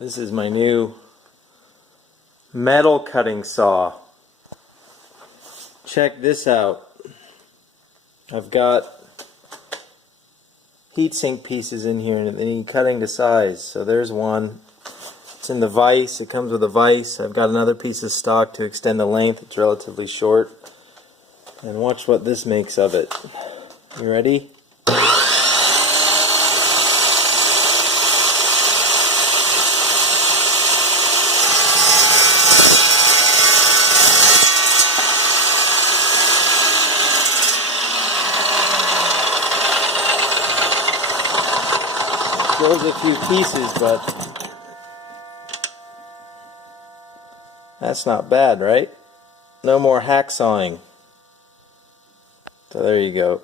This is my new metal cutting saw. Check this out. I've got heatsink pieces in here and they need cutting to size. So there's one. It's in the vise. It comes with a vise. I've got another piece of stock to extend the length. It's relatively short. And watch what this makes of it. You ready? Throws a few pieces, but that's not bad, right? No more hacksawing. So there you go.